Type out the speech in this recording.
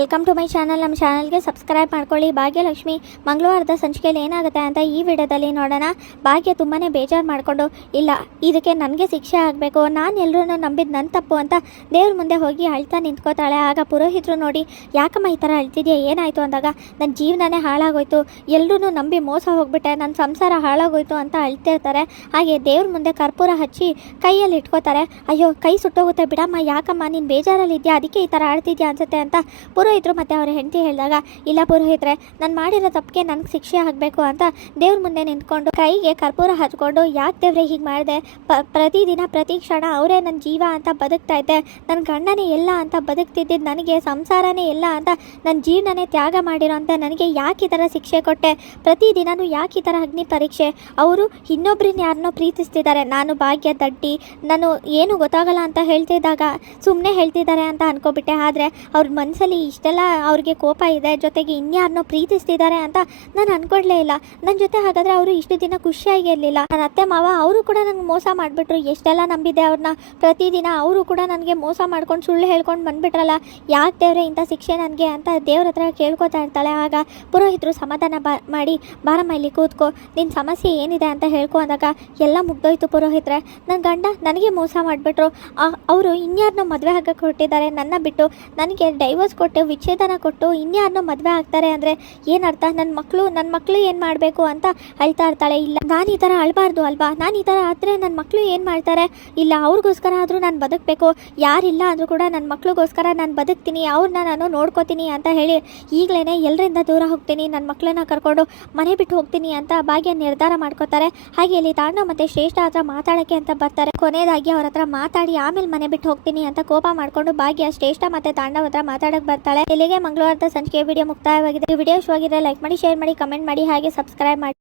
Welcome to my channel. ನಮ್ಮ ಚಾನಲ್ಗೆ subscribe ಮಾಡ್ಕೊಳ್ಳಿ. ಭಾಗ್ಯಲಕ್ಷ್ಮಿ ಮಂಗಳವಾರದ ಸಂಚಿಕೆಯಲ್ಲಿ ಏನಾಗುತ್ತೆ ಅಂತ ಈ ವಿಡಿಯೋದಲ್ಲಿ ನೋಡೋಣ. ಭಾಗ್ಯ ತುಂಬಾ ಬೇಜಾರು ಮಾಡಿಕೊಂಡು, ಇಲ್ಲ ಇದಕ್ಕೆ ನನಗೆ ಶಿಕ್ಷೆ ಆಗಬೇಕು, ನಾನು ಎಲ್ಲರೂ ನಂಬಿದ್ದು ನನ್ನ ತಪ್ಪು ಅಂತ ದೇವ್ರ ಮುಂದೆ ಹೋಗಿ ಅಳ್ತಾ ನಿಂತ್ಕೋತಾಳೆ. ಆಗ ಪುರೋಹಿತರು ನೋಡಿ, ಯಾಕಮ್ಮ ಈ ಥರ ಅಳ್ತಿದ್ಯಾ, ಏನಾಯಿತು ಅಂದಾಗ, ನನ್ನ ಜೀವನನೇ ಹಾಳಾಗೋಯ್ತು, ಎಲ್ಲರೂ ನಂಬಿ ಮೋಸ ಹೋಗ್ಬಿಟ್ಟೆ, ನನ್ನ ಸಂಸಾರ ಹಾಳಾಗೋಯ್ತು ಅಂತ ಅಳ್ತಿರ್ತಾರೆ. ಹಾಗೆ ದೇವ್ರ ಮುಂದೆ ಕರ್ಪೂರ ಹಚ್ಚಿ ಕೈಯಲ್ಲಿ ಇಟ್ಕೋತಾರೆ. ಅಯ್ಯೋ ಕೈ ಸುಟ್ಟೋಗುತ್ತೆ ಬಿಡಮ್ಮ, ಯಾಕಮ್ಮ ನೀನು ಬೇಜಾರಲ್ಲಿದ್ಯಾ, ಅದಕ್ಕೆ ಈ ಥರ ಆಡ್ತಿದ್ಯಾ ಅನ್ಸುತ್ತೆ ಅಂತ ಪುರೋಹಿತರು ಮತ್ತು ಅವರ ಹೆಂಡತಿ ಹೇಳಿದಾಗ, ಇಲ್ಲ ಪುರೋಹಿತರೆ, ನಾನು ಮಾಡಿರೋ ತಪ್ಪಿಗೆ ನನಗೆ ಶಿಕ್ಷೆ ಆಗಬೇಕು ಅಂತ ದೇವ್ರ ಮುಂದೆ ನಿಂತ್ಕೊಂಡು ಕೈಗೆ ಕರ್ಪೂರ ಹಚ್ಕೊಂಡು, ಯಾಕೆ ದೇವ್ರೆ ಹೀಗೆ ಮಾಡಿದೆ, ಪ್ರತಿದಿನ ಪ್ರತಿ ಕ್ಷಣ ಅವರೇ ನನ್ನ ಜೀವ ಅಂತ ಬದುಕ್ತಾ ಇದ್ದೆ, ನನ್ನ ಗಂಡನೇ ಎಲ್ಲ ಅಂತ ಬದುಕ್ತಿದ್ದಿದ್ದು ನನಗೆ, ಸಂಸಾರನೇ ಎಲ್ಲ ಅಂತ ನನ್ನ ಜೀವನನೇ ತ್ಯಾಗ ಮಾಡಿರೋ ಅಂತ ನನಗೆ ಯಾಕೆ ಈ ಥರ ಶಿಕ್ಷೆ ಕೊಟ್ಟೆ, ಪ್ರತಿದಿನವೂ ಯಾಕೆ ಈ ಥರ ಅಗ್ನಿ ಪರೀಕ್ಷೆ, ಅವರು ಇನ್ನೊಬ್ರನ್ನ ಯಾರನ್ನೋ ಪ್ರೀತಿಸ್ತಿದ್ದಾರೆ, ನಾನು ಭಾಗ್ಯ ದಡ್ಡಿ, ನಾನು ಏನು ಗೊತ್ತಾಗಲ್ಲ ಅಂತ ಹೇಳ್ತಿದ್ದಾಗ ಸುಮ್ಮನೆ ಹೇಳ್ತಿದ್ದಾರೆ ಅಂತ ಅನ್ಕೋಬಿಟ್ಟೆ. ಆದರೆ ಅವ್ರ ಮನಸ್ಸಲ್ಲಿ ಇಷ್ಟೆಲ್ಲ ಅವ್ರಿಗೆ ಕೋಪ ಇದೆ, ಜೊತೆಗೆ ಇನ್ಯಾರನ್ನೋ ಪ್ರೀತಿಸ್ತಿದ್ದಾರೆ ಅಂತ ನಾನು ಅನ್ಕೊಡ್ಲೇ ಇಲ್ಲ. ನನ್ನ ಜೊತೆ ಹಾಗಾದರೆ ಅವರು ಇಷ್ಟು ದಿನ ಖುಷಿಯಾಗಿ ಇರಲಿಲ್ಲ. ನನ್ನ ಅತ್ತೆ ಮಾವ ಅವರು ಕೂಡ ನನಗೆ ಮೋಸ ಮಾಡಿಬಿಟ್ರು, ಎಷ್ಟೆಲ್ಲ ನಂಬಿದ್ದೆ ಅವ್ರನ್ನ, ಪ್ರತಿದಿನ ಅವರು ಕೂಡ ನನಗೆ ಮೋಸ ಮಾಡ್ಕೊಂಡು ಸುಳ್ಳು ಹೇಳ್ಕೊಂಡು ಬಂದುಬಿಟ್ರಲ್ಲ, ಯಾಕೆ ದೇವ್ರೆ ಇಂಥ ಶಿಕ್ಷೆ ನನಗೆ ಅಂತ ದೇವ್ರ ಹತ್ರ ಕೇಳ್ಕೊತಾ ಇರ್ತಾಳೆ. ಆಗ ಪುರೋಹಿತರು ಸಮಾಧಾನ ಮಾಡಿ, ಬಾರಮ್ಮ ಇಲ್ಲಿ ಕೂತ್ಕೋ, ನಿನ್ನ ಸಮಸ್ಯೆ ಏನಿದೆ ಅಂತ ಹೇಳ್ಕೊ ಅಂದಾಗ, ಎಲ್ಲ ಮುಗ್ದೋಯ್ತು ಪುರೋಹಿತರೆ, ನನ್ನ ಗಂಡ ನನಗೆ ಮೋಸ ಮಾಡಿಬಿಟ್ರು, ಅವರು ಇನ್ಯಾರನ್ನೋ ಮದುವೆ ಆಗಕ್ಕೆ ಹೊರಟಿದ್ದಾರೆ, ನನ್ನ ಬಿಟ್ಟು ನನಗೆ ಡೈವರ್ಸ್ ಕೊಟ್ಟು ವಿಚ್ಛೇದನ ಕೊಟ್ಟು ಇನ್ಯಾರನ್ನೋ ಮದುವೆ ಆಗ್ತಾರೆ ಅಂದರೆ ಏನರ್ಥ, ನನ್ನ ಮಕ್ಕಳು ಏನು ಮಾಡಬೇಕು ಅಂತ ಅಳ್ತಾ ಇರ್ತಾಳೆ. ಇಲ್ಲ ನಾನು ಈ ಥರ ಅಳಬಾರ್ದು ಅಲ್ವಾ, ನಾನು ಈ ಥರ ಆದರೆ ನನ್ನ ಮಕ್ಕಳು ಏನು ಮಾಡ್ತಾರೆ, ಇಲ್ಲ ಅವ್ರಿಗೋಸ್ಕರ ಆದರೂ ನಾನು ಬದುಕಬೇಕು, ಯಾರಿಲ್ಲ ಅಂದರೂ ಕೂಡ ನನ್ನ ಮಕ್ಳಿಗೋಸ್ಕರ ನಾನು ಬದುಕ್ತೀನಿ, ಅವ್ರನ್ನ ನಾನು ನೋಡ್ಕೋತೀನಿ ಅಂತ ಹೇಳಿ ಈಗಲೇ ಎಲ್ಲರಿಂದ ದೂರ ಹೋಗ್ತೀನಿ, ನನ್ನ ಮಕ್ಕಳನ್ನ ಕರ್ಕೊಂಡು ಮನೆ ಬಿಟ್ಟು ಹೋಗ್ತೀನಿ ಅಂತ ಭಾಗ್ಯ ನಿರ್ಧಾರ ಮಾಡ್ಕೋತಾರೆ. ಹಾಗೆ ಇಲ್ಲಿ ತಾಂಡವ್ ಮತ್ತು ಶ್ರೇಷ್ಠ ಹತ್ರ ಮಾತಾಡೋಕ್ಕೆ ಅಂತ ಬರ್ತಾರೆ. ಕೊನೆಯದಾಗಿ ಅವ್ರ ಹತ್ರ ಮಾತಾಡಿ ಆಮೇಲೆ ಮನೆ ಬಿಟ್ಟು ಹೋಗ್ತೀನಿ ಅಂತ ಕೋಪ ಮಾಡಿಕೊಂಡು ಭಾಗ್ಯ ಶ್ರೇಷ್ಠ ಮತ್ತು ತಾಂಡವ್ ಹತ್ರ ಮಾತಾಡಕ್ಕೆ ಬರ್ತಾಳೆ. ಇಲ್ಲಿಗೆ ಮಂಗಳವಾರದ ಸಂಚಿಕೆ ವಿಡಿಯೋ ಮುಕ್ತಾಯವಾಗಿದೆ. ಈ ವಿಡಿಯೋ ಇಷ್ಟವಾಗಿದ್ರೆ ಲೈಕ್ ಮಾಡಿ, ಶೇರ್ ಮಾಡಿ, ಕಮೆಂಟ್ ಮಾಡಿ, ಹಾಗೆ ಸಬ್ಸ್ಕ್ರೈಬ್ ಮಾಡಿ.